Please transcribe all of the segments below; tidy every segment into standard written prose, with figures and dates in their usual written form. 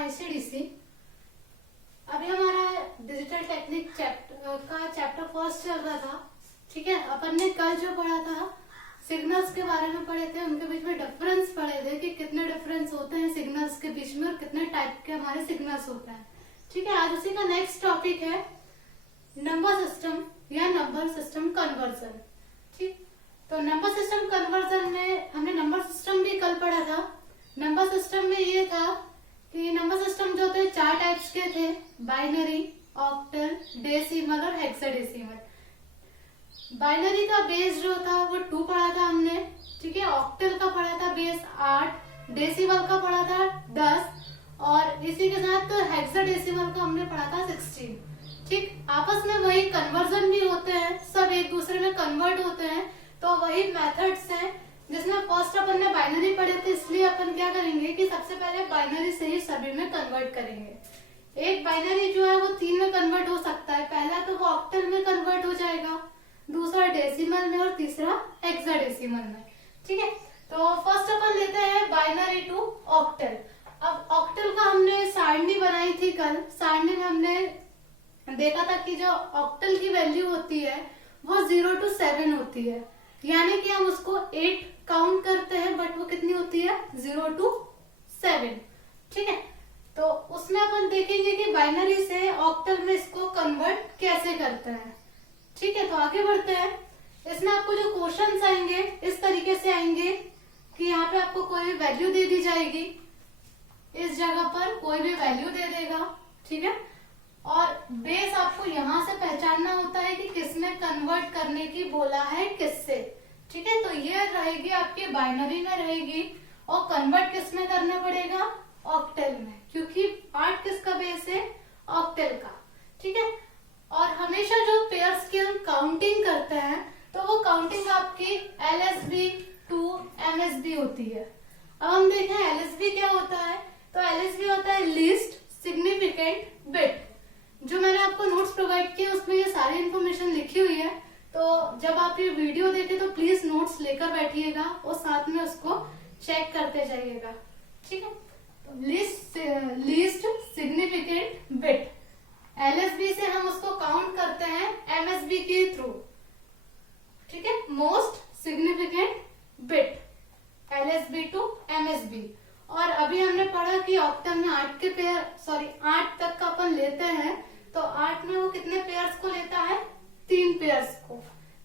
आईसीडीसी। अभी हमारा digital technique chapter first चल रहा था। ठीक है, अपन ने कल जो पढ़ा था सिग्नल्स के बारे में पढ़े थे, उनके बीच में डिफरेंस पढ़े थे कि कितने डिफरेंस होते हैं सिग्नल्स के बीच में और कितने टाइप के हमारे सिग्नल्स होते हैं। ठीक है, आज उसी का नेक्स्ट टॉपिक है नंबर सिस्टम या नंबर सिस्टम कन्वर्जन। ठीक, तो नंबर सिस्टम कन्वर्जन में हमने नंबर सिस्टम भी कल पढ़ा था। नंबर सिस्टम में ये था कि नंबर सिस्टम जो थे 4 टाइप्स के थे, बाइनरी, ऑक्टल, डेसिमल और हेक्साडेसिमल। बाइनरी का बेस जो था वो 2 पढ़ा था हमने। ठीक है, ऑक्टल का पढ़ा था बेस 8, डेसिमल का पढ़ा था 10 और इसी के साथ हेक्साडेसिमल का हमने पढ़ा था 16। ठीक, आपस में वही कन्वर्जन भी होते हैं, सब एक दूसरे में कन्वर्ट होते हैं, तो वही मेथड्स हैं जिसमें फर्स्ट अपन ने बाइनरी पढ़े थे, इसलिए अपन क्या करेंगे कि सबसे पहले बाइनरी से ही सभी में कन्वर्ट करेंगे। एक बाइनरी जो है वो 3 में कन्वर्ट हो सकता है, पहला तो वो ऑक्टल में कन्वर्ट हो जाएगा, दूसरा डेसिमल में और तीसरा हेक्साडेसिमल में। ठीक है, तो फर्स्ट अपन लेते हैं बाइनरी टू ऑक्टल। अब ऑक्टल का हमने सारणी बनाई थी कल। सारणी में हमने देखा था कि जो ऑक्टल की वैल्यू होती है वो 0 to 7 होती है, यानी कि हम उसको 8 काउंट करते हैं बट वो कितनी होती है 0 to 7। ठीक है, तो उसमें अपन देखेंगे कि बाइनरी से ऑक्टल में इसको कन्वर्ट कैसे करते हैं। ठीक है, तो आगे बढ़ते हैं। इसमें आपको जो क्वेश्चंस आएंगे इस तरीके से आएंगे कि यहाँ पे आपको कोई भी वैल्यू दे दी जाएगी, इस जगह पर कोई भी वैल्यू दे देगा। ठीक है, और बेस आपको यहाँ से पहचानना होता है कि किसमें कन्वर्ट करने की बोला है, किससे। ठीक है, तो ये रहेगी आपकी बाइनरी में रहेगी और कन्वर्ट किस में करना पड़ेगा, ऑक्टल में, क्योंकि 8 किसका बेस है, ऑक्टल का। ठीक है, और हमेशा जो पेयर्स की हम काउंटिंग करते हैं तो वो काउंटिंग आपकी LSB to MSB होती है। अब हम देखें LSB क्या होता है, तो LSB होता है लीस्ट सिग्निफिकेंट बिट। जो मैंने आपको नोट्स प्रोवाइड किए उसमें ये सारी इन्फॉर्मेशन लिखी हुई है, तो जब आप ये वीडियो देखें तो प्लीज नोट्स लेकर बैठिएगा और साथ में उसको चेक करते जाइएगा। ठीक है, तो लीस्ट सिग्निफिकेंट बिट LSB से हम उसको काउंट करते हैं MSB के थ्रू। ठीक है, most significant bit LSB to MSB। और अभी हमने पढ़ा कि ऑक्टल में 8 तक का अपन लेते हैं, तो 8 में वो कितने पेयर्स को लेता है, 3 पेयर्स को।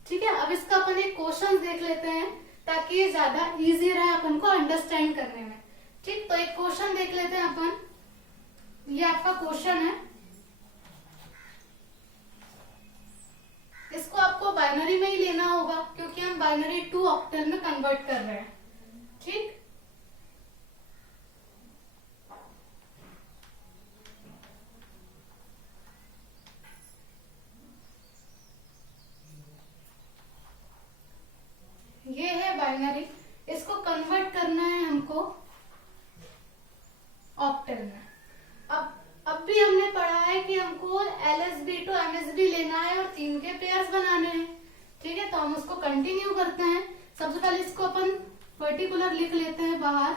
ठीक है, अब इसका अपन एक क्वेश्चन देख लेते हैं ताकि ये ज्यादा इजी रहे अपन को अंडरस्टैंड करने में। ठीक, तो एक क्वेश्चन देख लेते हैं अपन। ये आपका क्वेश्चन है, इसको आपको बाइनरी में ही लेना होगा क्योंकि हम बाइनरी टू ऑक्टल में कन्वर्ट कर रहे हैं। ठीक, ये है बाइनरी, इसको कन्वर्ट करना है हमको ऑक्टल में। अब भी हमने पढ़ा है कि हमको LSB to MSB लेना है और 3 के पेयर्स बनाने हैं। ठीक है, तो हम उसको कंटिन्यू करते हैं। सबसे पहले इसको अपन पर्टिकुलर लिख लेते हैं बाहर।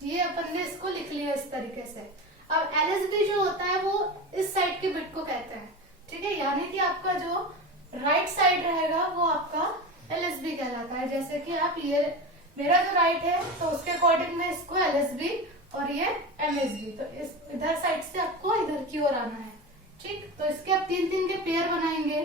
ये अपन ने इसको लिख लिया इस तरीके से। अब LSB जो होता है वो इस साइड के बिट को कहते हैं। ठीक है, यानी कि आपका जो राइट साइड रहेगा वो आपका LSB कहलाता है। जैसे कि आप ये मेरा जो राइट है तो उसके अकॉर्डिंग में इसको LSB और ये MSB, तो इस इधर साइड से आपको इधर की ओर आना है। ठीक, तो इसके आप 3-3 के पेयर बनाएंगे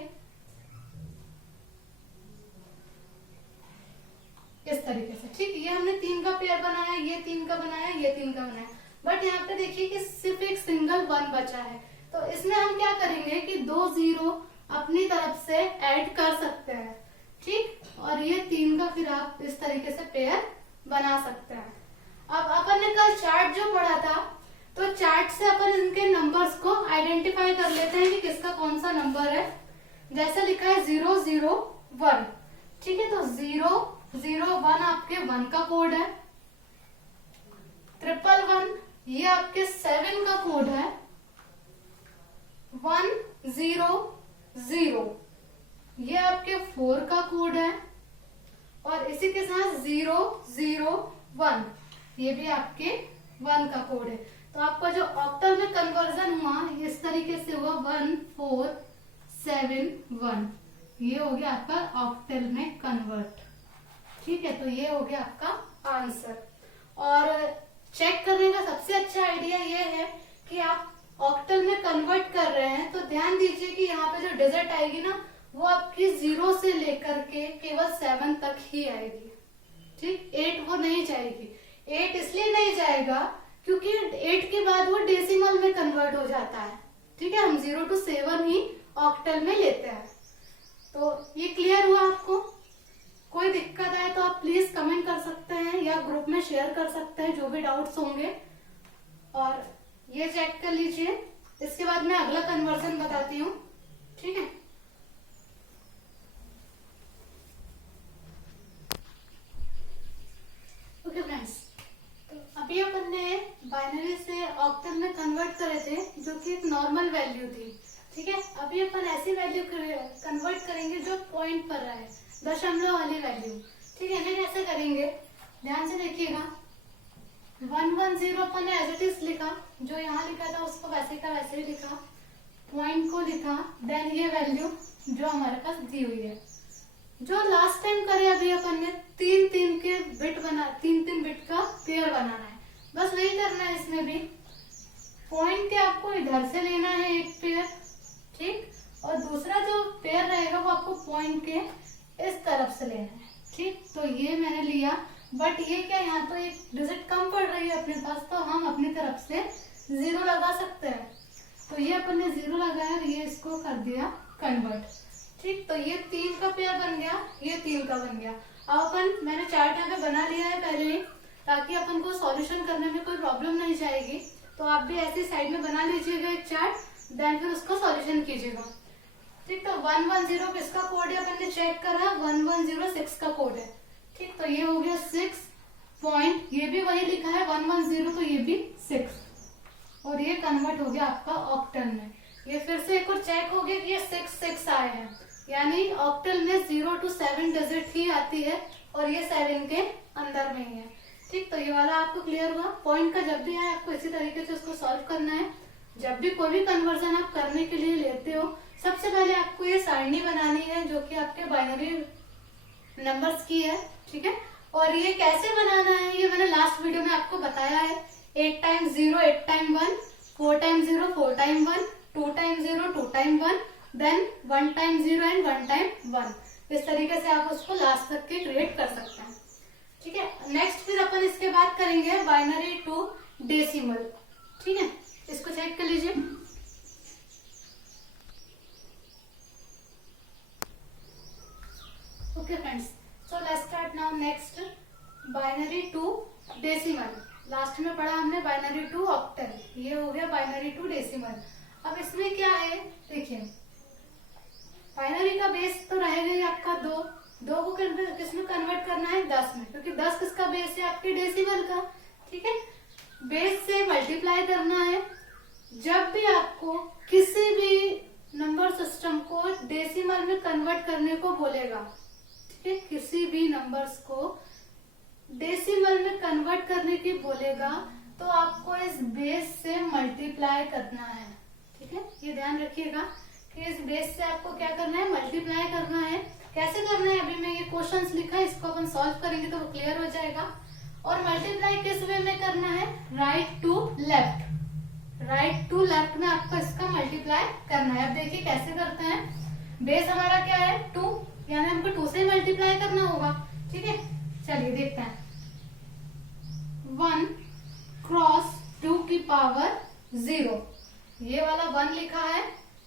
इस तरीके से। ठीक, ये हमने 3 का पेयर बनाया, ये 3 का बनाया, ये 3 का बनाया, बट यहाँ पे देखिए कि सिर्फ एक सिंगल 1 बचा है, तो इसमें हम क्या करेंगे कि 2 0 अपनी तरफ से ऐड कर सकते हैं। ठीक, और ये 3 का फिर आप इस तरीके से पेयर बना सकते हैं। अब अपन ने कल चार्ट जो पढ़ा था, तो चार्ट से अपन इनके नंबर्स को आइडेंटिफाई कर लेते हैं कि किसका कौन सा नंबर है। जैसे लिखा है 0 0 1। ठीक है, तो 0 0 1 आपके 1 का कोड है। 111 ये आपके 7 का कोड है। 1 0 0 ये आपके 4 का कोड है। और इसी के साथ 0 0 1 ये भी आपके 1 का कोड है। तो आपका जो ऑक्टल में कन्वर्जन हुआ इस तरीके से हुआ 1471, ये हो गया आपका ऑक्टल में कन्वर्ट। ठीक है, तो ये हो गया आपका आंसर। और चेक करने का सबसे अच्छा आइडिया ये है कि आप ऑक्टल में कन्वर्ट कर रहे हैं तो ध्यान दीजिए कि यहाँ पे जो डिजिट आएगी ना वो आपकी 0 से लेकर के केवल 7 तक ही आएगी। ठीक, 8 वो नहीं जाएगी। 8 इसलिए नहीं जाएगा क्योंकि 8 के बाद वो डेसिमल में कन्वर्ट हो जाता है। ठीक है, हम 0 to 7 ही ऑक्टल में लेते हैं। तो ये क्लियर हुआ आपको? कोई दिक्कत आए तो आप प्लीज कमेंट कर सकते हैं या ग्रुप में शेयर कर सकते हैं जो भी डाउट्स होंगे। और ये चेक कर लीजिए, इसके बाद मैं अगला कन्वर्जन बताती हूँ। ठीक है, ओके फ्रेंड्स, तो अभी अपन ने बाइनरी से ऑक्टल में कन्वर्ट करे थे जो कि एक नॉर्मल वैल्यू थी। ठीक है, अभी अपन ऐसी वैल्यू कन्वर्ट करेंगे जो पॉइंट पर रहे, दशमलव वाली वैल्यू। ठीक है, इन्हें कैसे करेंगे ध्यान से देखिएगा। 110 अपन ने एज इट इज लिखा, जो यहाँ लिखा था उसको वैसे का वैसे ही लिखा, पॉइंट को लिखा, देन ये वैल्यू जो हमारे पास दी हुई है। जो लास्ट टाइम करे अभी अपन ने 3-3 के बिट बना, 3-3 बिट का पेयर बनाना है, बस वही करना है इसमें भी। पॉइंट के आपको इधर से लेना है एक पेयर, ठीक, और दूसरा जो पेयर रहेगा वो आपको पॉइंट के इस तरफ से लेना है। ठीक, तो ये मैंने लिया, बट ये क्या यहाँ तो एक डिजिट कम पड़ रही है अपने पास, तो हम अपनी तरफ से 0 लगा सकते हैं। तो ये अपन ने 0 लगाया और ये इसको कर दिया कन्वर्ट। ठीक, तो ये 3 का पेयर बन गया, ये 3 का बन गया। अब अपन, मैंने चार्ट यहाँ पे बना लिया है पहले ही, ताकि अपन को सॉल्यूशन करने में कोई प्रॉब्लम नहीं जाएगी। तो आप भी ऐसे साइड में बना लीजिएगा एक चार्ट, देन फिर उसको सॉल्यूशन कीजिएगा। ठीक, तो 110 किसका कोड है अपन ने चेक करा, 1106 का कोड है। ठीक, तो ये हो गया 6 पॉइंट, ये भी वही लिखा है 110, तो ये भी 6, और ये कन्वर्ट हो गया आपका ऑक्टल में। ये फिर से एक और चेक हो गया कि ये 6 आए हैं, यानी ऑक्टल में 0 to 7 डिजिट ही आती है और ये 7 के अंदर में ही है। ठीक, तो ये वाला आपको क्लियर हुआ। पॉइंट का जब भी आए आपको इसी तरीके से उसको सॉल्व करना है। जब भी कोई भी कन्वर्जन आप करने के लिए लेते हो, सबसे पहले आपको ये सारणी बनानी है जो कि आपके बाइनरी नंबर्स की है। ठीक है, और ये कैसे बनाना है ये मैंने लास्ट वीडियो में आपको बताया है। 8 times 0 8 times 1, 4 times 0 4 times 1, 2 times 0 2 times 1, then 1 times 0 and 1 times 1। इस तरीके से आप उसको लास्ट तक के क्रिएट कर सकते हैं। ठीक है, नेक्स्ट फिर अपन इसके बाद करेंगे बाइनरी टू डेसिमल। ठीक है, इसको चेक कर लीजिए। Okay friends, so let's start now next binary to decimal. Last में पढ़ा हमने बाइनरी टू ऑक्टल, ये हो गया बाइनरी टू डेसिमल। अब इसमें क्या है देखिए, बाइनरी का बेस तो रहेगा ही आपका 2 को किसमें कन्वर्ट करना है 10 में, क्योंकि 10 किसका बेस है आपके डेसिमल का। ठीक है, बेस से मल्टीप्लाई करना है। जब भी आपको किसी भी नंबर सिस्टम को डेसिमल में कन्वर्ट करने को बोलेगा, ठीक है, किसी भी नंबर्स को डेसिमल में कन्वर्ट करने की बोलेगा तो आपको इस बेस से मल्टीप्लाई करना है। ठीक है, ये ध्यान रखिएगा कि इस बेस से आपको क्या करना है, मल्टीप्लाई करना है। कैसे करना है अभी मैं ये क्वेश्चंस लिखा है, इसको अपन सॉल्व करेंगे तो वो क्लियर हो जाएगा। और मल्टीप्लाई किस वे में करना है, right to left, right to left में आपको इसका मल्टीप्लाई करना है। अब देखिए कैसे करते हैं। बेस हमारा क्या है 2, यानी हमको 2 से मल्टीप्लाई करना होगा। ठीक है, चलिए देखते हैं। 1 क्रॉस 2 की पावर 0, ये वाला 1 लिखा है,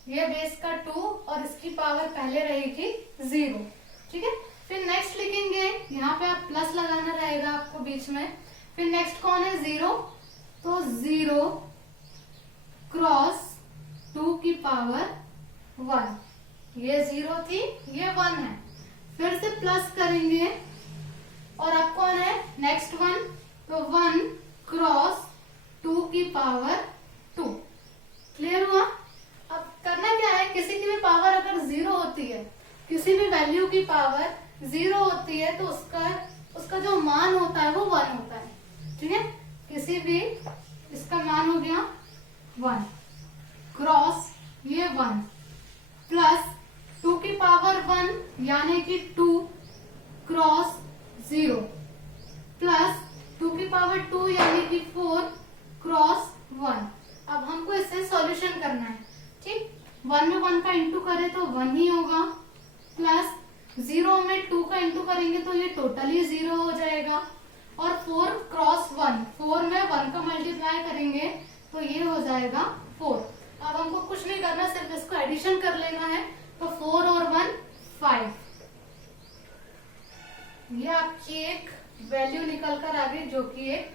ये बेस का 2 और इसकी पावर पहले रहेगी 0। ठीक है, फिर नेक्स्ट लिखेंगे, यहाँ पे आप प्लस लगाना रहेगा आपको बीच में। फिर नेक्स्ट कौन है 0, तो 0 क्रॉस 2 की पावर 1, ये 0 थी, ये 1 है। फिर से प्लस करेंगे और अब कौन है नेक्स्ट 1, तो 1 क्रॉस 2 की पावर 2। क्लियर हुआ। अब करना क्या है, किसी की भी पावर अगर 0 होती है, किसी भी वैल्यू की पावर 0 होती है तो उसका जो मान होता है वो 1 होता है। ठीक है, किसी भी इसका मान हो गया 1 क्रॉस ये 1 प्लस 2 की पावर 1 यानी कि 2 क्रॉस 0 प्लस 2 की पावर 2 यानी कि 4 क्रॉस 1। अब हमको इससे सॉल्यूशन करना है। ठीक, 1 में 1 का इंटू करें तो 1 ही होगा, प्लस 0 में 2 का इंटू करेंगे तो ये टोटली 0 हो जाएगा, और 4 क्रॉस 1, 4 में 1 का मल्टीप्लाई करेंगे तो ये हो जाएगा 4। अब हमको कुछ नहीं करना, सिर्फ इसको एडिशन कर लेना है। तो 4 और 1 5। ये आपकी एक वैल्यू निकल कर आ गई जो कि एक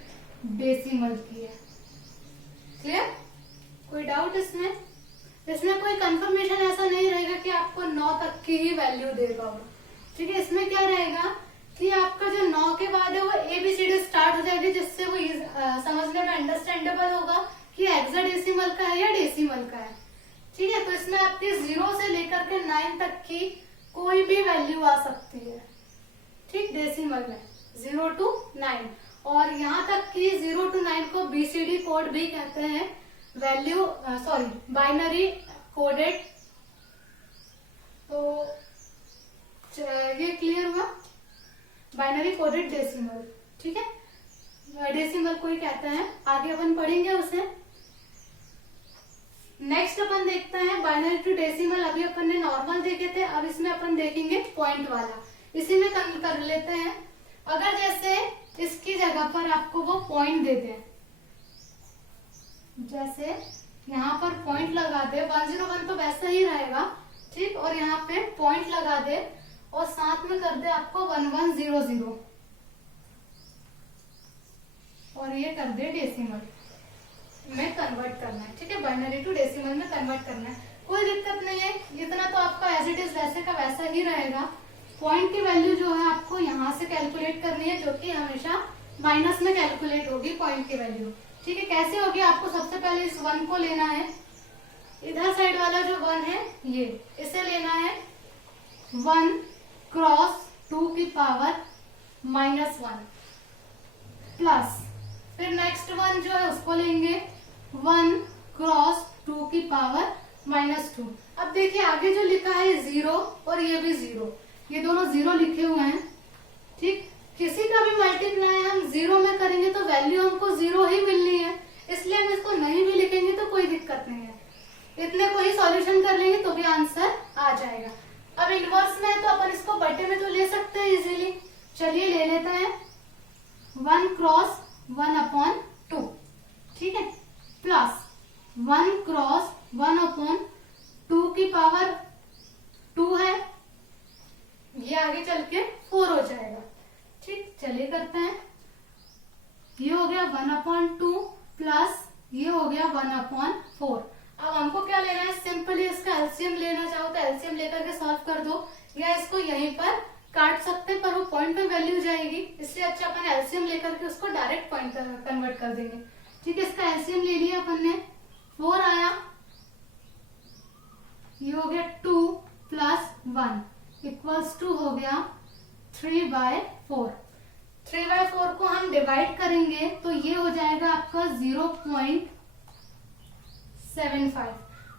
डेसिमल की है। क्लियर? कोई डाउट इसमें? इसमें कोई कंफर्मेशन ऐसा नहीं रहेगा कि आपको 9 तक की ही वैल्यू देगा वो। ठीक है, इसमें क्या रहेगा कि आपका जो 9 के बाद है वो ABCD स्टार्ट हो जाएगी, जिससे वो समझने में अंडरस्टैंडेबल होगा कि हेक्साडेसिमल का है या डेसिमल का है। ठीक है, तो इसमें आपकी 0 से लेकर के 9 तक की कोई भी वैल्यू आ सकती है। ठीक, डेसिमल में 0 to 9, और यहाँ तक कि 0 to 9 को BCD कोड भी कहते हैं, वैल्यू बाइनरी कोडेड। तो ये क्लियर हुआ, बाइनरी कोडेड डेसिमल। ठीक है, डेसिमल को ही कहते हैं, आगे अपन पढ़ेंगे उसे। नेक्स्ट अपन देखते हैं बाइनरी टू डेसिमल। अभी अपन ने नॉर्मल देखे थे, अब इसमें अपन देखेंगे पॉइंट वाला। इसी में कर लेते हैं। अगर जैसे इसकी जगह पर आपको वो पॉइंट दे दे, जैसे यहाँ पर पॉइंट लगा दे, 101 तो वैसा ही रहेगा। ठीक, और यहाँ पे पॉइंट लगा दे और साथ में कर दे आपको 1100 और ये कर दे डेसिमल में कन्वर्ट करना है। ठीक है, बाइनरी टू डेसिमल में कन्वर्ट करना है, कोई दिक्कत नहीं है। इतना तो आपका एज इट इज वैसे का वैसा ही रहेगा। पॉइंट की वैल्यू जो है आपको यहाँ से कैलकुलेट करनी है, जो कि हमेशा माइनस में कैलकुलेट होगी पॉइंट की वैल्यू। ठीक है, कैसे होगी? आपको सबसे पहले इस 1 को लेना है, इधर साइड वाला जो 1 है ये, इसे लेना है 1 क्रॉस 2 की पावर -1 प्लस, फिर नेक्स्ट 1 जो है उसको लेंगे 1 क्रॉस 2 की पावर -2। अब देखिए आगे जो लिखा है 0 और ये भी 0, ये दोनों 0 लिखे हुए हैं। ठीक, किसी का भी मल्टीप्लाई हम 0 में करेंगे तो वैल्यू हमको 0 ही मिलनी है, इसलिए हम इसको नहीं भी लिखेंगे तो कोई दिक्कत नहीं है, इतने को ही सॉल्यूशन कर लेंगे तो भी आंसर आ जाएगा। अब इनवर्स में है तो अपन इसको बटे में तो ले सकते हैं इजीली। चलिए ले लेते हैं 1 क्रॉस 1/2। ठीक है, प्लस 1 क्रॉस 1/2 की पावर 2 है, ये आगे चल के 4 हो जाएगा। ठीक, चलिए करते हैं। ये हो गया 1/2 प्लस ये हो गया 1/4। अब हमको क्या लेना है? सिंपली इसका एलसीएम लेना चाहो तो एलसीएम लेकर के सॉल्व कर दो, या इसको यहीं पर काट सकते हैं, पर वो पॉइंट में वैल्यू जाएगी, इसलिए अच्छा अपन एलसीएम लेकर के उसको डायरेक्ट पॉइंट कन्वर्ट कर देंगे। ठीक है, इसका एलसीएम ले लिया अपन ने, 4 आया, ये हो गया 2 प्लस 1 इक्वल्स टू हो गया 3/4। 3/4 को हम डिवाइड करेंगे तो ये हो जाएगा आपका 0.75।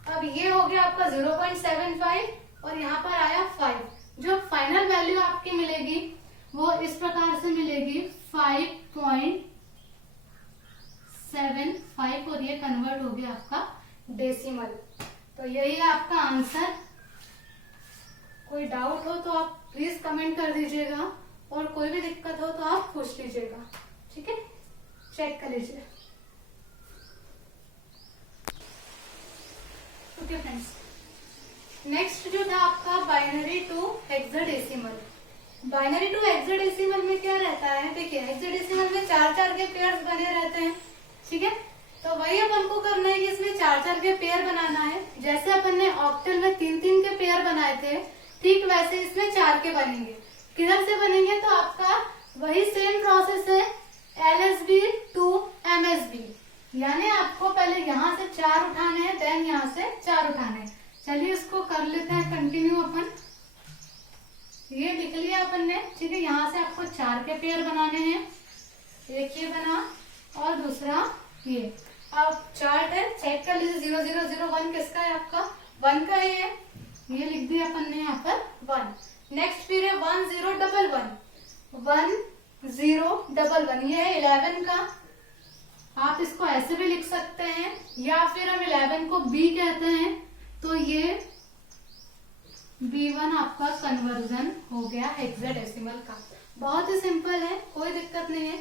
अब ये हो गया आपका 0.75 और यहाँ पर आया 5। जो फाइनल वैल्यू आपकी मिलेगी वो इस प्रकार से मिलेगी 5.75 और ये कन्वर्ट हो गया आपका डेसिमल। तो यही है आपका आंसर। कोई डाउट हो तो आप प्लीज कमेंट कर दीजिएगा और कोई भी दिक्कत हो तो आप पूछ लीजिएगा। ठीक है, चेक कर लीजिए। ओके फ्रेंड्स, नेक्स्ट जो था आपका binary to hexadecimal. Binary to hexadecimal में क्या रहता है? देखिए हेक्साडेसिमल में 4-4 के पेयर्स बने रहते हैं। ठीक है, तो वही अपन को करना है कि इसमें 4-4 के पेयर बनाना है। जैसे अपन ने ऑक्टल में 3-3 के पेयर बनाए थे, ठीक वैसे इसमें 4 के बनेंगे। किधर से बनेंगे? तो आपका वही सेम प्रोसेस है, LSB टू MSB, यानी आपको पहले यहाँ से 4 उठाने हैं, देन यहाँ से 4 उठाने हैं। चलिए इसको कर लेते हैं कंटिन्यू अपन। ये लिख लिया अपन ने। ठीक है, यहाँ से आपको 4 के पेयर बनाने हैं, एक ये बना और दूसरा ये। अब चार्ट है, चेक कर लीजिए 0 0 0 1 किसका है आपका, 1 का है ये लिख दिया अपन ने यहाँ पर 1। नेक्स्ट फिर है 1 0 1 1 1 0 1 1 ये है 11 का। आप इसको ऐसे भी लिख सकते हैं या फिर हम 11 को B कहते हैं, तो ये B1 आपका कन्वर्जन हो गया हेक्साडेसिमल का। बहुत ही सिंपल है, कोई दिक्कत नहीं है।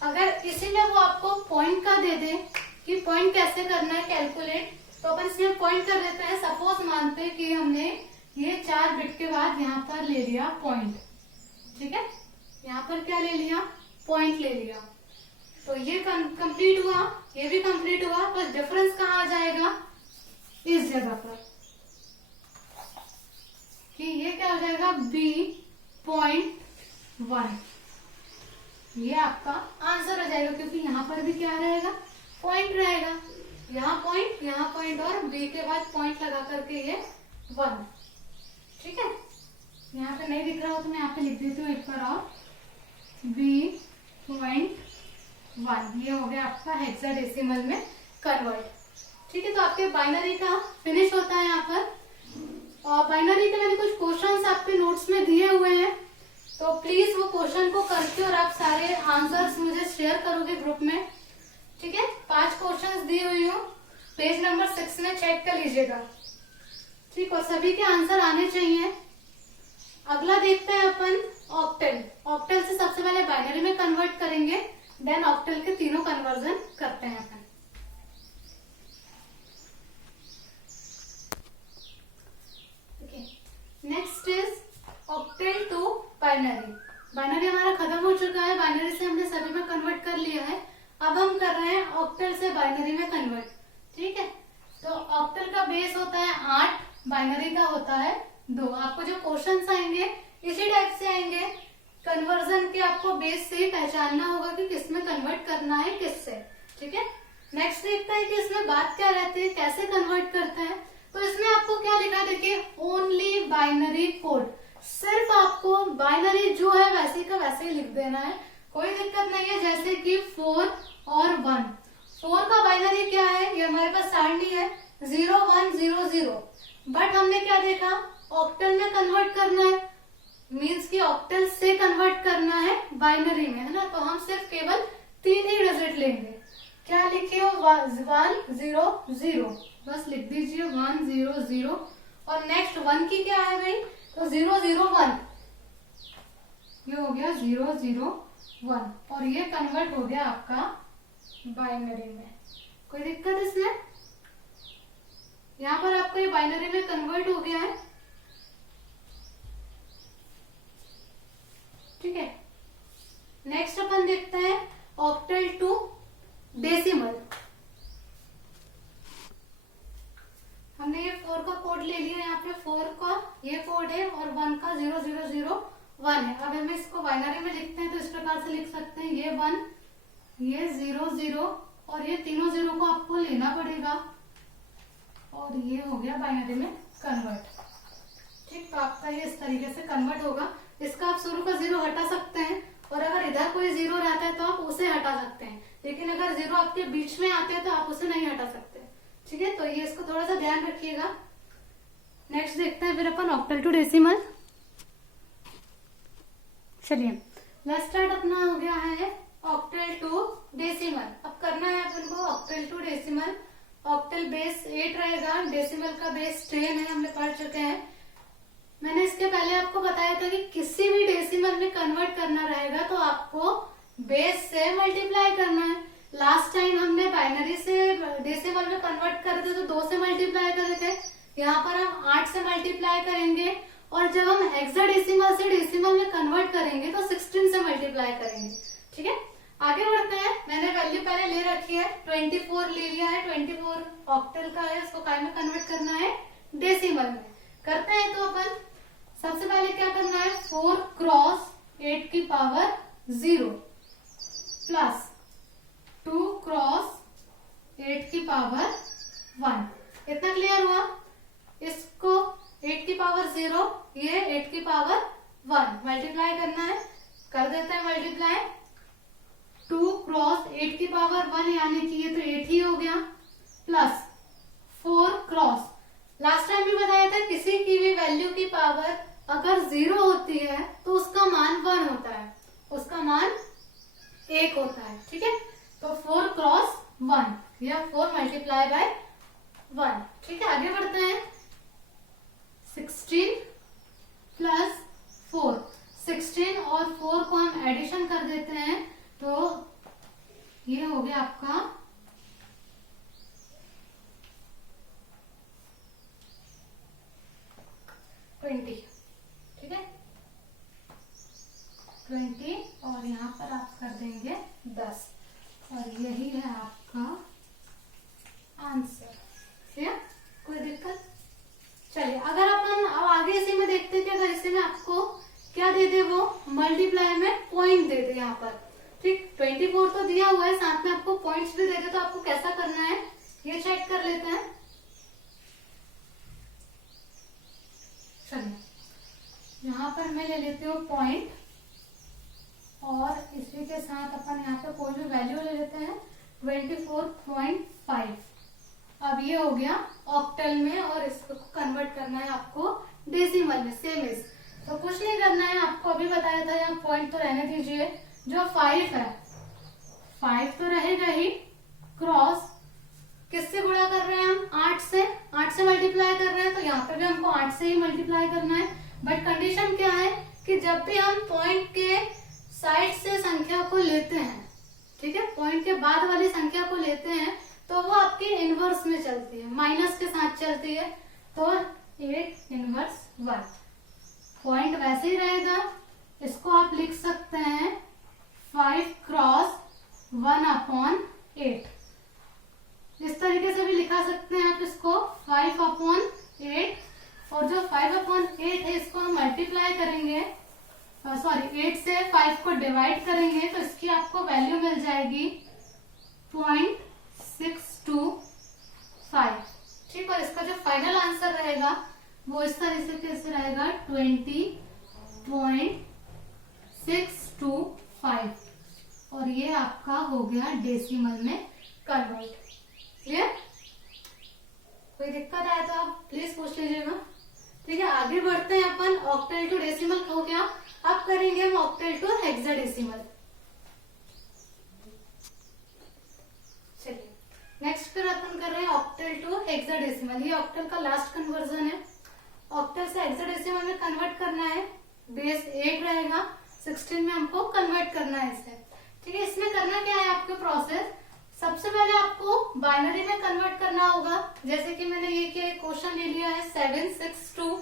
अगर इसी में वो आपको पॉइंट का दे दे कि पॉइंट कैसे करना है कैलकुलेट, तो अपन इसमें पॉइंट कर देते हैं। सपोज मानते हैं कि हमने ये 4 बिट के बाद यहाँ पर ले लिया पॉइंट, ठीक है, यहाँ पर क्या ले लिया, पॉइंट ले लिया, तो ये कंप्लीट हुआ, ये भी कंप्लीट हुआ। बस डिफरेंस कहाँ आ जाएगा, इस जगह पर, कि ये क्या हो जाएगा B.1, ये आपका आंसर हो जाएगा, क्योंकि यहाँ पर भी क्या रहेगा, पॉइंट रहेगा, यहाँ पॉइंट और B के बाद पॉइंट लगा करके ये 1, ठीक है। यहाँ पे नहीं दिख रहा हो तो मैं यहाँ पे लिख देती हूँ एक बार और, B.1 ये हो गया आपका हेक्साडेसिमल में कन्वर्ट, ठीक है। तो आपके बाइनरी का फिनिश होता है यहाँ पर। और बाइनरी के मैंने कुछ क्वेश्चंस आपके नोट्स में दिए हुए हैं, तो प्लीज वो क्वेश्चन को करके और आप सारे आंसर्स मुझे शेयर करोगे ग्रुप में, ठीक है। 5 क्वेश्चंस दी हुई हूँ, पेज नंबर 6 में चेक कर लीजिएगा, ठीक, और सभी के आंसर आने चाहिए। अगला देखते हैं अपन ऑक्टल। ऑक्टल से सबसे पहले बाइनरी में कन्वर्ट करेंगे, देन ऑक्टल के तीनों कन्वर्जन करते हैं अपन। Next is octal to binary. Binary हमारा खत्म हो चुका है, बाइनरी से हमने सभी में कन्वर्ट कर लिया है। अब हम कर रहे हैं ऑक्टल से बाइनरी में कन्वर्ट, ठीक है। तो ऑक्टल का बेस होता है 8, बाइनरी का होता है 2। आपको जो क्वेश्चंस आएंगे इसी टाइप से आएंगे, कन्वर्जन के आपको बेस से ही पहचानना होगा कि किसमें कन्वर्ट करना है किससे, ठीक है। नेक्स्ट देखता है कि इसमें बात क्या रहती है, कैसे कन्वर्ट करते हैं। तो इसमें आपको क्या लिखा है, देखिए ओनली बाइनरी कोड, सिर्फ आपको बाइनरी जो है वैसे का वैसे ही लिख देना है, कोई दिक्कत नहीं है। जैसे कि 4 और 1, 4 का बाइनरी क्या है, ये हमारे पास सारणी है 0 1 0 0, बट हमने क्या देखा, ऑक्टल में कन्वर्ट करना है, मीन्स कि ऑक्टल से कन्वर्ट करना है बाइनरी में, है ना। तो हम सिर्फ केवल 3 ही डिजिट लेंगे। क्या लिखे हो, 1 0 0, बस लिख दीजिए 1 0 0। और नेक्स्ट 1 की क्या है भाई, तो 0 0 1, ये हो गया 0 0 1, और ये कन्वर्ट हो गया आपका बाइनरी में। कोई दिक्कत इसमें, यहाँ पर आपका ये बाइनरी में कन्वर्ट हो गया है, ठीक है। नेक्स्ट अपन देखते हैं ऑक्टल टू डेसिमल। हमने ये 4 का कोड ले लिया, यहाँ पे 4 का ये कोड है और 1 का 0 0 0 1 है। अब हम इसको बाइनरी में लिखते हैं तो इस प्रकार से लिख सकते हैं, ये 1, ये 0 0, और ये तीनों 0 को आपको लेना पड़ेगा, और ये हो गया बाइनरी में कन्वर्ट, ठीक। तो आपका ये इस तरीके से कन्वर्ट होगा। इसका आप शुरू का 0 हटा सकते हैं, और अगर इधर कोई 0 रहता है तो आप उसे हटा सकते हैं, लेकिन अगर 0 आपके बीच में आते हैं तो आप उसे नहीं हटा सकते, ठीक है। तो ये इसको थोड़ा सा ध्यान रखिएगा। नेक्स्ट देखते हैं फिर अपन ऑक्टल टू डेसिमल। चलिए लेट्स स्टार्ट, अपना हो गया है ऑक्टल टू डेसिमल। अब करना है अपन को octal to decimal. Octal base 8 रहेगा, डेसिमल का बेस 10 है, हमने पढ़ चुके हैं। मैंने इसके पहले आपको बताया था कि किसी भी डेसिमल में कन्वर्ट करना रहेगा तो आपको बेस से मल्टीप्लाई करना है। लास्ट टाइम हमने बाइनरी से डेसिमल में कन्वर्ट करते तो 2 से मल्टीप्लाई कर रहे थे, यहाँ पर हम 8 से मल्टीप्लाई करेंगे, और जब हम हेक्साडेसिमल से डेसिमल में कन्वर्ट करेंगे तो 16 से मल्टीप्लाई करेंगे, ठीक है। आगे बढ़ते हैं। मैंने वैल्यू पहले ले रखी है, 24 ले लिया है, 24 ऑक्टल का है, इसको काय में कन्वर्ट करना है, डेसिमल में। करते हैं तो अपन सबसे पहले क्या करना है, 4 क्रॉस 8 की पावर 0 प्लस 2 क्रॉस 8 की पावर 1। इतना क्लियर हुआ। इसको 8 की पावर 0, ये 8 की पावर 1 मल्टीप्लाई करना है, कर देते हैं मल्टीप्लाई। 2 क्रॉस 8 की पावर 1 यानी कि ये तो 8 ही हो गया, प्लस 4 क्रॉस, लास्ट टाइम भी बताया था किसी की भी वैल्यू की पावर अगर 0 होती है तो उसका मान 1 होता है, उसका मान 1 होता है, ठीक है। तो 4 क्रॉस 1 या 4 मल्टीप्लाई बाय 1, ठीक है। आगे बढ़ते हैं, 16 प्लस 4, 16 और 4 को हम एडिशन कर देते हैं तो ये हो गया आपका 20, ठीक है, 20 और यहाँ पर आप कर देंगे 10 और यही है आपका आंसर, ठीक है। कोई दिक्कत? चलिए अगर अपन अब आगे इसी में देखते हैं कि अगर इसी में आपको क्या दे दे, वो मल्टीप्लाई में पॉइंट दे दे यहाँ पर, ठीक। 24 तो दिया हुआ है, साथ में आपको पॉइंट्स भी दे दे, तो आपको कैसा करना है ये चेक कर लेते हैं। चलिए यहाँ पर मैं ले लेती हूँ पॉइंट और इसी के साथ अपन यहाँ पे कोई भी वैल्यू ले लेते हैं 24.5। अब ये हो गया ऑक्टल में और इसको कन्वर्ट करना है आपको डेसिमल में, सेम इज। तो कुछ नहीं करना है, आपको अभी बताया था, यहाँ पॉइंट तो रहने दीजिए। जो 5 है 5 तो रहेगा ही, क्रॉस किससे गुणा कर रहे हैं हम, 8 से मल्टीप्लाई कर रहे हैं, तो यहाँ पे भी हमको 8 से ही मल्टीप्लाई करना है। बट कंडीशन क्या है कि जब भी हम पॉइंट के साइड से संख्या को लेते हैं, ठीक है, पॉइंट के बाद वाली संख्या को लेते हैं तो वो आपकी इनवर्स में चलती है, माइनस के साथ चलती है। तो 8 इनवर्स 1 पॉइंट वैसे ही रहेगा, इसको आप लिख सकते हैं 5 क्रॉस 1/8। इस तरीके से भी लिखा सकते हैं आप इसको 5/8, और जो 5/8 है इसको हम मल्टीप्लाई करेंगे, सॉरी 8 से 5 को डिवाइड करेंगे तो इसकी आपको वैल्यू मिल जाएगी 0.625, ठीक। और इसका जो फाइनल आंसर रहेगा वो इस तरीके से रहेगा 20.625 और ये आपका हो गया डेसिमल में कन्वर्ट। क्लियर? कोई दिक्कत आए तो आप प्लीज पूछ लीजिएगा, ठीक है। आगे बढ़ते हैं अपन, ऑक्टल टू डेसिमल हो गया, अब करेंगे हम ऑक्टल टू हेक्साडेसिमल। चलिए नेक्स्ट फिर अपन कर रहे हैं ऑक्टल टू हेक्साडेसिमल। ये ऑक्टल का लास्ट कन्वर्जन है, ऑक्टल से हेक्साडेसिमल में कन्वर्ट करना है। बेस 8 रहेगा, 16 में हमको कन्वर्ट करना है इसे, ठीक है। इसमें करना क्या है आपको प्रोसेस, सबसे पहले आपको बाइनरी में कन्वर्ट करना होगा। जैसे कि मैंने ये क्वेश्चन ले लिया है 762,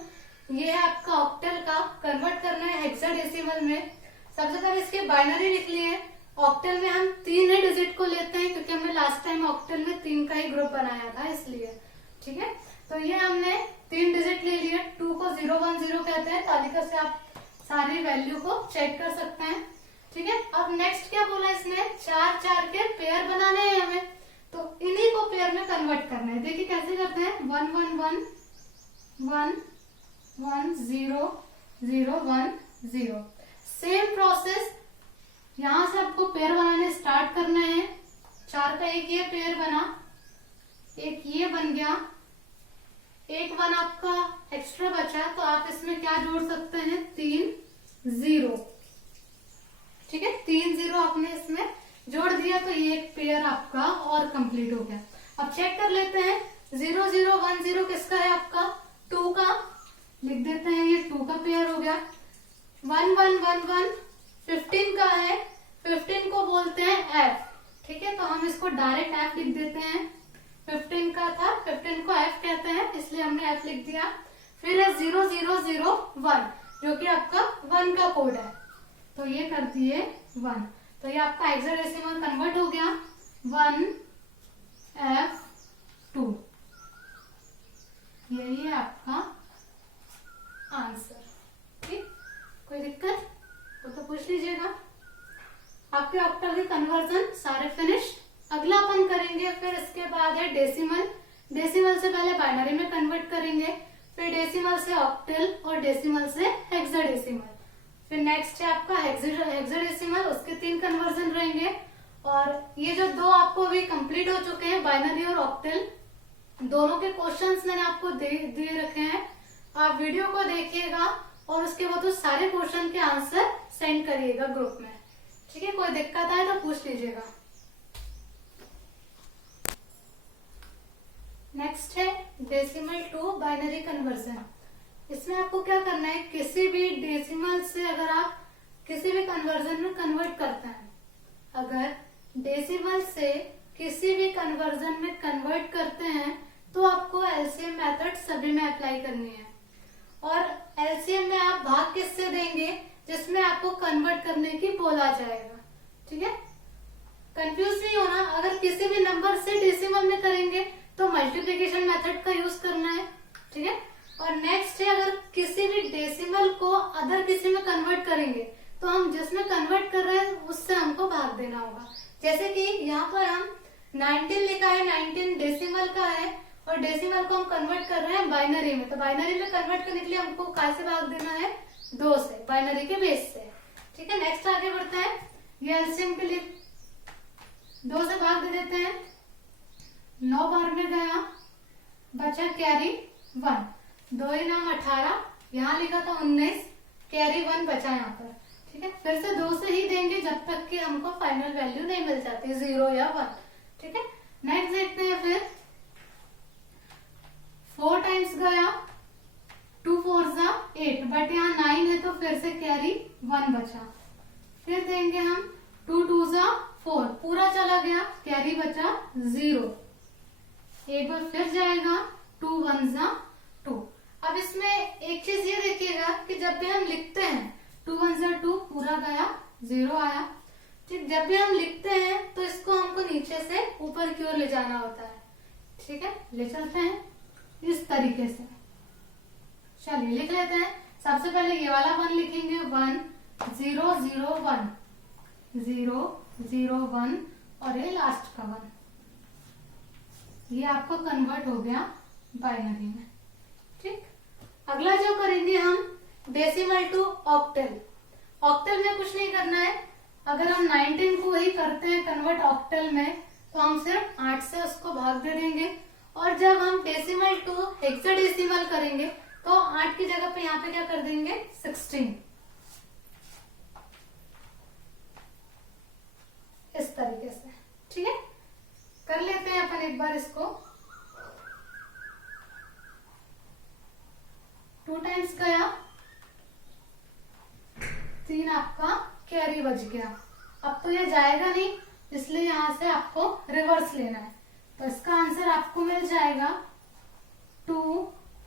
ये है आपका ऑक्टल का, कन्वर्ट करना है हेक्साडेसिमल में। सबसे पहले इसके बाइनरी लिख लिए। ऑक्टल में हम 3 ही डिजिट को लेते हैं क्योंकि हमने लास्ट टाइम ऑक्टल में 3 का ही ग्रुप बनाया था इसलिए, ठीक है। तो ये हमने 3 डिजिट ले लिए, 2 को 010 कहते हैं, तालिका से आप सारी वैल्यू को चेक कर सकते हैं, ठीक है। अब नेक्स्ट क्या बोला इसने, 4 के पेयर बनाने हैं हमें, तो इन्हीं को पेयर में कन्वर्ट करना है। देखिए कैसे करते हैं, 1 1 1 1 1 0 0 1 0। सेम प्रोसेस यहां से आपको पेयर बनाने स्टार्ट करना है। 4 का एक ये पेयर बना, एक ये बन गया, एक 1 आपका एक्स्ट्रा बचा, तो आप इसमें क्या जोड़ सकते हैं, 3 0, ठीक है। 3 0 आपने इसमें जोड़ दिया तो ये एक पेयर आपका और कंप्लीट हो गया। अब चेक कर लेते हैं, 0 0 1 0 किसका है आपका, 2 का, लिख देते हैं ये 2 का पेयर हो गया। 1 1 1 1 15 का है, 15 को बोलते हैं f, ठीक है। तो हम इसको डायरेक्ट f लिख देते हैं, 15 का था, 15 को f कहते हैं इसलिए हमने f लिख दिया। फिर है 0 0 0 1 जो कि आपका 1 का कोड है, तो ये कर दिए 1, तो ये आपका हेक्साडेसिमल कन्वर्ट हो गया 1F2। यही है आपका आंसर, ठीक। कोई दिक्कत वो तो पूछ लीजिएगा। आपके ऑक्टल के कन्वर्जन सारे फिनिश। अगला अपन करेंगे फिर इसके बाद है डेसिमल। डेसिमल से पहले बाइनरी में कन्वर्ट करेंगे, फिर डेसिमल से ऑक्टल और डेसिमल से हेक्साडेसिमल। फिर नेक्स्ट है आपका हेक्साडेसिमल, उसके 3 कन्वर्जन रहेंगे, और ये जो दो आपको अभी कंप्लीट हो चुके हैं, बाइनरी और ऑक्टल, दोनों के क्वेश्चंस मैंने आपको दे रखे हैं। आप वीडियो को देखिएगा और उसके बाद उस सारे क्वेश्चन के आंसर सेंड करिएगा ग्रुप में, ठीक है। कोई दिक्कत आए तो पूछ लीजिएगा। नेक्स्ट है डेसिमल टू बाइनरी कन्वर्जन। इसमें आपको क्या करना है, किसी भी डेसिमल से अगर आप किसी भी कन्वर्जन में कन्वर्ट करते हैं, अगर डेसिमल से किसी भी कन्वर्जन में कन्वर्ट करते हैं तो आपको एलसीएम मेथड सभी में अप्लाई करनी है। और एलसीएम में आप भाग किससे देंगे, जिसमें आपको कन्वर्ट करने की बोला जाएगा, ठीक है। कंफ्यूज नहीं होना, अगर किसी भी नंबर से डेसिमल में करेंगे तो मल्टीप्लिकेशन मेथड का यूज करना है, ठीक है। और नेक्स्ट है, अगर किसी भी डेसिमल को अदर किसी में कन्वर्ट करेंगे तो हम जिसमें कन्वर्ट कर रहे हैं उससे हमको भाग देना होगा। जैसे कि यहाँ पर हम 19 लिखा है, 19 डेसिमल का है और डेसिमल को हम कन्वर्ट कर रहे हैं बाइनरी में, तो बाइनरी में कन्वर्ट करने के लिए हमको कैसे भाग देना है, 2 से, बाइनरी के बेस से, ठीक है। नेक्स्ट आगे बढ़ते हैं, ये एलसीएम के लिए 2 से भाग दे देते हैं। 9 बार में गया, बचा कैरी 1, 2 ही नाम 18, यहाँ लिखा था 19, कैरी 1 बचा यहाँ पर, ठीक है। फिर से 2 से ही देंगे जब तक कि हमको फाइनल वैल्यू नहीं मिल जाती 0 या 1, ठीक है। नेक्स्ट देखते हैं, फिर 4 टाइम्स गया, 2 4 8, बट यहाँ 9 है तो फिर से कैरी 1 बचा। फिर देंगे हम 2 2 4, पूरा चला गया, कैरी बचा 0। एक बार फिर जाएगा, 2 1 2। अब इसमें एक चीज ये देखिएगा कि जब भी हम लिखते हैं 2 1 2, पूरा गया, 0 आया, ठीक। जब भी हम लिखते हैं तो इसको हमको नीचे से ऊपर की ओर ले जाना होता है, ठीक है। ले चलते हैं इस तरीके से, चलिए लिख लेते हैं। सबसे पहले ये वाला 1 लिखेंगे, 1 0 0 1 0 0 1, और ये लास्ट का 1, ये आपको कन्वर्ट हो गया बाइनरी में, ठीक। अगला जो करेंगे हम, डेसिमल टू ऑक्टल। ऑक्टल में कुछ नहीं करना है, अगर हम 19 को ही करते हैं कन्वर्ट ऑक्टल में तो हम सिर्फ 8 से उसको भाग दे देंगे। और जब हम डेसिमल टू हेक्साडेसिमल करेंगे तो 8 की जगह पे यहाँ पे क्या कर देंगे, 16, इस तरीके से, ठीक है। कर लेते हैं अपन एक बार इसको। 2 टाइम्स गया, 3 आपका कैरी बच गया। अब तो ये जाएगा नहीं, इसलिए यहां से आपको रिवर्स लेना है, तो इसका आंसर आपको मिल जाएगा 2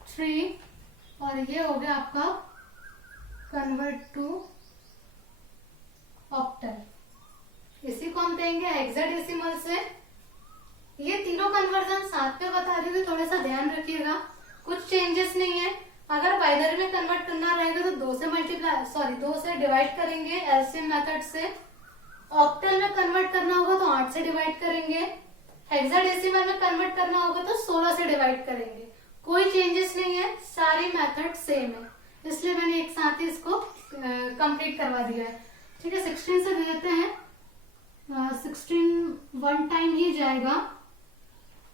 3, और ये हो गया आपका कन्वर्ट टू ऑक्टल। इसी को हम देंगे हेक्साडेसिमल से। ये तीनों कन्वर्जन साथ में बता रही हूँ, थोड़ा सा ध्यान रखिएगा, कुछ चेंजेस नहीं है। अगर बाइनरी में कन्वर्ट करना रहेगा तो 2 से डिवाइड करेंगे एलसीएम मेथड से। ऑक्टल में कन्वर्ट करना होगा तो 8 से डिवाइड करेंगे। हेक्साडेसिमल में कन्वर्ट करना होगा तो 16 से डिवाइड करेंगे। कोई चेंजेस नहीं है, सारी मेथड सेम है, इसलिए मैंने एक साथ ही इसको कंप्लीट करवा दिया है, ठीक है। 16 से देते हैं, 16 1 टाइम ही जाएगा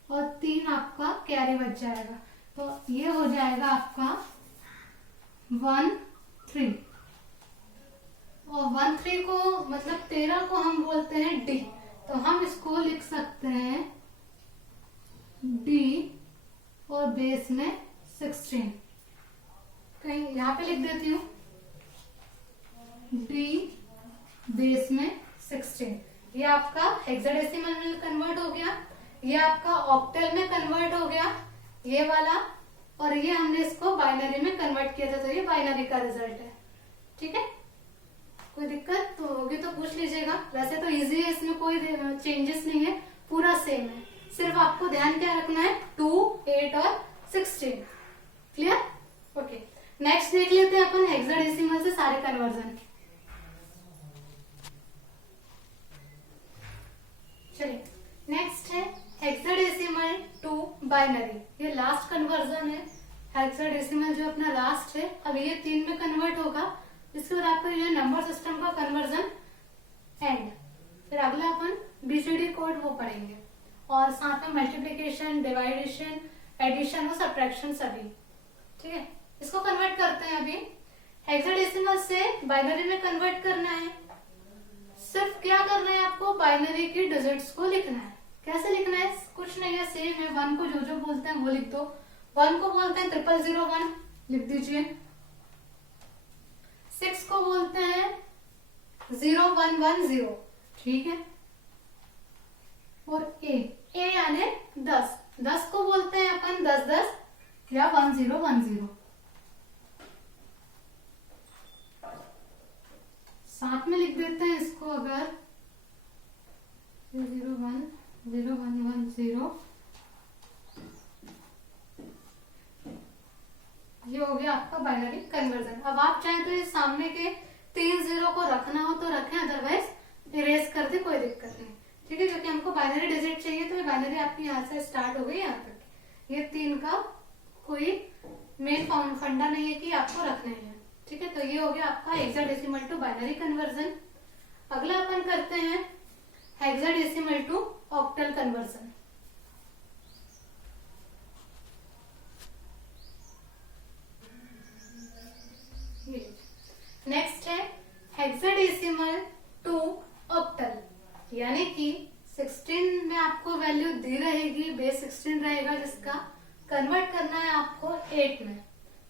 और 3 आपका कैरी बच जाएगा, तो ये हो जाएगा आपका 1 3। और 1 3 को मतलब 13 को हम बोलते हैं डी, तो हम इसको लिख सकते हैं डी और बेस में 16, कहीं यहाँ पे लिख देती हूँ डी बेस में 16। ये आपका हेक्साडेसिमल में कन्वर्ट हो गया, ये आपका ऑक्टल में कन्वर्ट हो गया ये वाला, और ये हमने इसको बाइनरी में कन्वर्ट किया था, तो ये बाइनरी का रिजल्ट है, ठीक है। कोई दिक्कत तो होगी तो पूछ लीजिएगा। वैसे तो इजी है, इसमें कोई चेंजेस नहीं है, पूरा सेम है, सिर्फ आपको ध्यान क्या रखना है 2 8 और 16। क्लियर? ओके, नेक्स्ट देख लेते हैं अपन हेक्साडेसिमल से सारे कन्वर्जन। चलिए नेक्स्ट है हेक्साडेसिमल टू बाइनरी। ये लास्ट कन्वर्जन है, हेक्साडेसिमल जो अपना लास्ट है। अब ये 3 में कन्वर्ट होगा, इसके बाद आपका ये नंबर सिस्टम का कन्वर्जन एंड। फिर अगला अपन और साथ में मल्टीप्लीकेशन, डिवाइडेशन, एडिशन और सब्ट्रैक्शन सभी। ठीक है, इसको कन्वर्ट करते हैं। अभी हेक्साडेसिमल से बाइनरी में कन्वर्ट करना है। सिर्फ क्या करना है आपको, बाइनरी की डिजिट्स को लिखना है। कैसे लिखना है, कुछ नहीं है, सेम है। 1 को जो बोलते हैं वो लिख दो। 1 को बोलते हैं 0001, लिख दीजिए। 6 को बोलते हैं 0110, ठीक है। और ए यानी 10 को बोलते हैं अपन 1010 या 1010। साथ में लिख देते हैं इसको, अगर 0110, ये हो गया आपका बाइनरी कन्वर्जन। अब आप चाहें तो इस सामने के 3 0 को रखना हो तो रखें, अदरवाइज इरेज कर दे, कोई दिक्कत नहीं। ठीक है, क्योंकि हमको बाइनरी डिजिट चाहिए, तो ये बाइनरी आपकी यहाँ से स्टार्ट हो गई यहाँ तक। ये 3 का कोई मेन फंडा नहीं है कि आपको रखना ही है। ठीक है, तो ये हो गया आपका हेक्साडेसिमल टू बाइनरी कन्वर्जन। अगला अपन करते हैं hexadecimal to octal conversion. Next है हेक्साडेसिमल टू ऑक्टल, यानी कि 16 में आपको वैल्यू दी रहेगी, बेस 16 रहेगा, जिसका कन्वर्ट करना है आपको 8 में,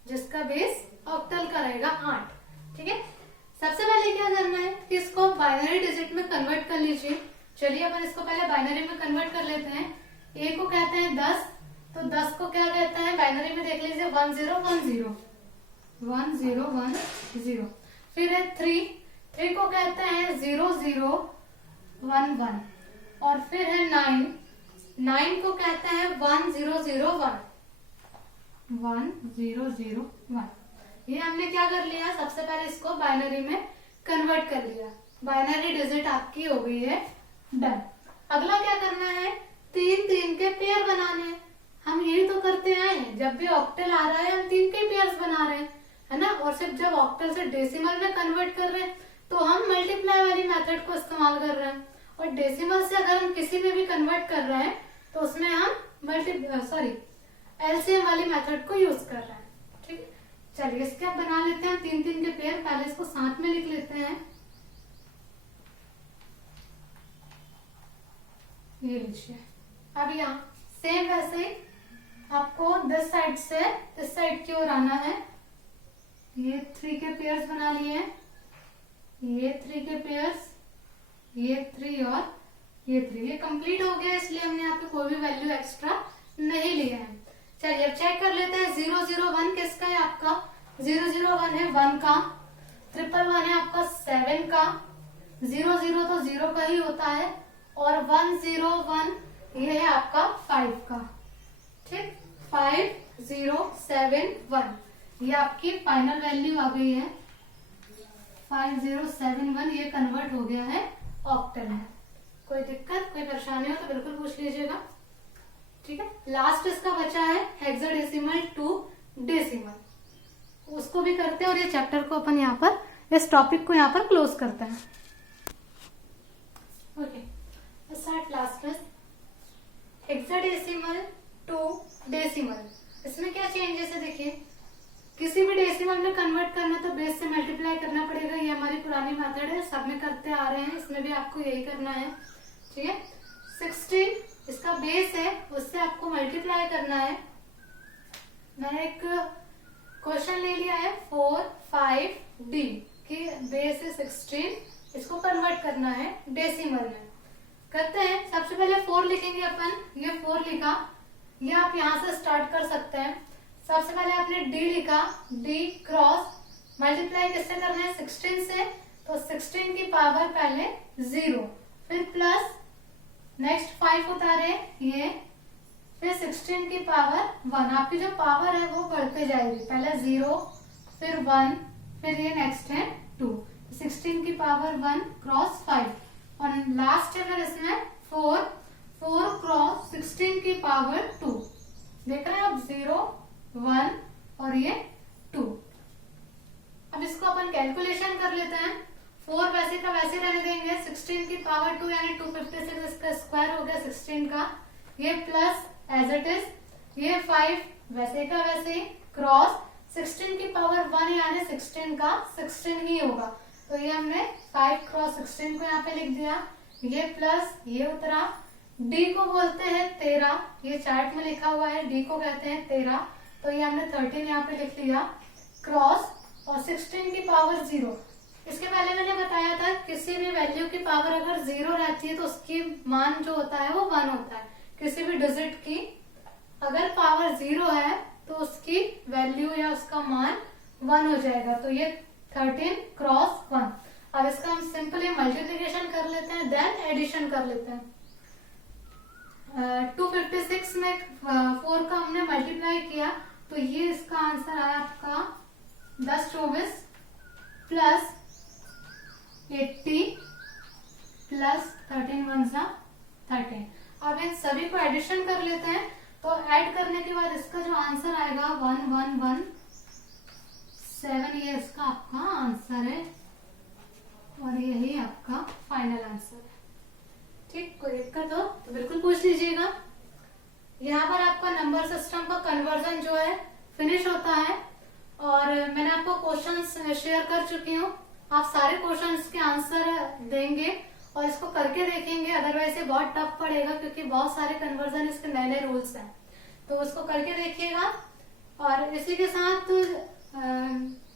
जिसका बेस ऑक्टल का रहेगा 8। ठीक है, सबसे पहले क्या करना है कि इसको बाइनरी डिजिट में कन्वर्ट कर लीजिए। चलिए अपन इसको पहले बाइनरी में कन्वर्ट कर लेते हैं। ए को कहते हैं 10, तो 10 को क्या कहते हैं बाइनरी में, देख लीजिए 1010, 1010। फिर है 3 को कहते हैं 0011, और फिर है 9 को कहते हैं 1001, 1001। ये हमने क्या कर लिया, सबसे पहले इसको बाइनरी में कन्वर्ट कर लिया। बाइनरी डिजिट आपकी हो गई है डन। अगला क्या करना है, 3 के पेयर बनाने हैं। हम यही तो करते आए हैं, जब भी ऑक्टल आ रहा है हम 3 के पेयर्स बना रहे हैं, है ना। और सिर्फ जब ऑक्टल से डेसिमल में कन्वर्ट कर रहे हैं तो हम मल्टीप्लाई वाली मेथड को इस्तेमाल कर रहे हैं, और डेसिमल से अगर हम किसी में भी कन्वर्ट कर रहे हैं तो उसमें हम एलसीएम वाली मेथड को यूज कर रहे हैं। ठीक है, चलिए इसके अब बना लेते हैं 3 के पेयर। पहले इसको साथ में लिख लेते हैं, ये लीजिए। अब यहाँ सेम वैसे आपको दिस साइड से इस साइड की ओर आना है। ये 3 के पेयर्स बना लिए हैं, ये 3 के पेयर्स, ये 3 और ये 3। ये कंप्लीट हो गया, इसलिए हमने यहाँ पे कोई भी वैल्यू एक्स्ट्रा नहीं लिया है। चलिए अब चेक कर लेते हैं 001 किसका है आपका, 001 है 1 का, 111 है आपका 7 का, 00 तो 0 का ही होता है, और 101 ये है आपका 5 का। ठीक, 5071 ये आपकी फाइनल वैल्यू आ गई है 5071। ये कन्वर्ट हो गया है ऑक्टल में। कोई दिक्कत, कोई परेशानी हो तो बिल्कुल पूछ लीजिएगा। ठीक है, लास्ट इसका बचा है हेक्साडेसिमल टू डेसिमल, उसको भी करते हैं, और ये चैप्टर को अपन यहाँ पर, इस टॉपिक को यहाँ पर क्लोज करते हैं। ओके, स्टार्ट लास्ट में हेक्साडेसिमल टू डेसिमल। इसमें क्या चेंजेस है, देखिए किसी भी डेसिमल में कन्वर्ट करना तो बेस से मल्टीप्लाई करना पड़ेगा। ये हमारी पुरानी मेथड है, सब में करते आ रहे हैं, इसमें भी आपको यही करना है। ठीक है, 16 इसका बेस है, उससे आपको मल्टीप्लाई करना है। मैंने एक क्वेश्चन ले लिया है 4 5D की बेस है 16, इसको कन्वर्ट करना है डेसिमल में। करते हैं, सबसे पहले 4 लिखेंगे अपन। ये 4 लिखा, ये आप यहाँ से स्टार्ट कर सकते हैं। सबसे पहले आपने D लिखा, D क्रॉस मल्टीप्लाई किससे करना है, 16 से, तो 16 की पावर पहले 0, फिर प्लस नेक्स्ट 5 उतारे ये, फिर 16 की पावर 1। आपकी जो पावर है वो बढ़ते जाएगी, पहले 0 फिर 1 फिर ये नेक्स्ट है 2, 16 की पावर 1 क्रॉस 5, और लास्ट है फिर इसमें 4 क्रॉस 16 की पावर 2। देख रहे हैं अब 0 1 और ये 2। अब इसको अपन कैलकुलेशन कर लेते हैं। 4 वैसे का वैसे रहने देंगे, 16 की पावर 2 यानी 256, इसका स्क्वायर हो गया 16 का, ये प्लस एज इट इज, ये 5 वैसे का वैसे ही, क्रॉस 16 की पावर 1 यानी 16 का 16 ही होगा, तो ये हमने 5 क्रॉस 16 को यहाँ पे लिख दिया। ये प्लस ये उतरा, डी को बोलते हैं 13, ये चार्ट में लिखा हुआ है, डी को कहते हैं 13, तो ये हमने 13 यहाँ पे लिख लिया, क्रॉस और 16 की पावर 0। इसके पहले मैंने बताया था किसी भी वैल्यू की पावर अगर 0 रहती है तो उसकी मान जो होता है वो 1 होता है। किसी भी डिजिट की अगर पावर 0 है तो उसकी वैल्यू या उसका मान 1 हो जाएगा, तो ये 13 क्रॉस 1। अब इसका हम सिंपली मल्टीप्लिकेशन कर लेते हैं, देन एडिशन कर लेते हैं। 256 में 4 का हमने मल्टीप्लाई किया, तो ये इसका आंसर आया आपका 1024 प्लस 80 प्लस 13 1 जा 13। अब इन सभी को एडिशन कर लेते हैं, तो ऐड करने के बाद इसका जो आंसर आएगा 1117, ये इसका आपका आंसर है और यही आपका फाइनल आंसर है। ठीक, कोई दिक्कत हो तो बिल्कुल पूछ लीजिएगा। यहाँ पर आपका नंबर सिस्टम का कन्वर्जन जो है फिनिश होता है और मैंने आपको क्वेश्चंस शेयर कर चुकी हूँ। आप सारे क्वेश्चंस के आंसर देंगे और इसको करके देखेंगे, अदरवाइज ये बहुत टफ पड़ेगा क्योंकि बहुत सारे कन्वर्जन इसके नए नए रूल्स हैं, तो उसको करके देखिएगा। और इसी के साथ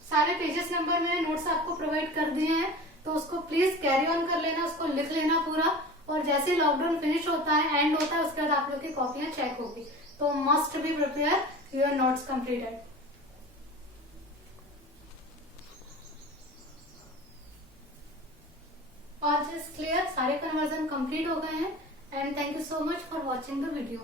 सारे पेजेस नंबर मैंने नोट्स आपको प्रोवाइड कर दिए हैं, तो उसको प्लीज कैरी ऑन कर लेना, उसको लिख लेना पूरा, और जैसे लॉकडाउन फिनिश होता है, एंड होता है, उसके बाद आप लोग की कॉपियां चेक होगी, तो must be prepare your notes completed. All is clear, सारे कन्वर्जन कंप्लीट हो गए हैं, and thank you so much for watching the video.